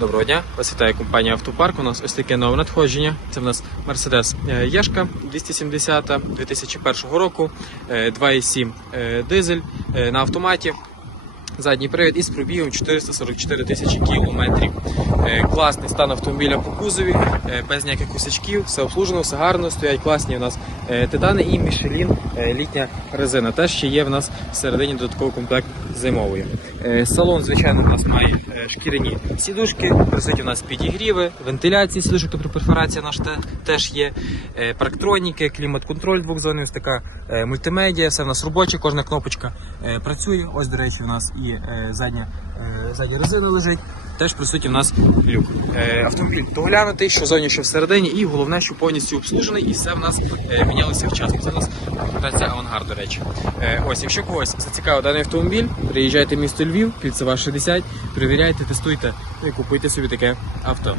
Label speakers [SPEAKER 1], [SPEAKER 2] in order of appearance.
[SPEAKER 1] Доброго дня, вас вітає компанія Автопарк. У нас ось таке нове надходження. Це в нас Mercedes Яшка Єшка 270 2001 року, е, 2,7 е, дизель е, на автоматі. Задній привід із пробігом 444 тисячі кілометрів. Класний стан автомобіля по кузові, е, без ніяких косячків, все обслужено, все гарно. Стоять класні у нас е, титани і Michelin е, літня резина. Теж ще є в нас всередині додатковий комплект зимової. Салон, звичайно, у нас має шкіряні сідушки, присутні у нас підігріви, вентиляції сідушок, тобто перфорація наша теж є. Парктроніки, клімат-контроль двохзонний, ось така мультимедіа, все в нас робоче, кожна кнопочка працює. Ось, до речі, у нас і задня, задня резина лежить. Теж присутній у нас люк. Е, автомобіль доглянутий, що зовні, що всередині, і головне, що повністю обслужений, і все в нас е, мінялося вчасно. Це в нас комплектація авангард, до речі. Е, ось, якщо когось зацікавив даний автомобіль, приїжджайте в місто Львів, кільцева 60, перевіряйте, тестуйте і купуйте собі таке авто.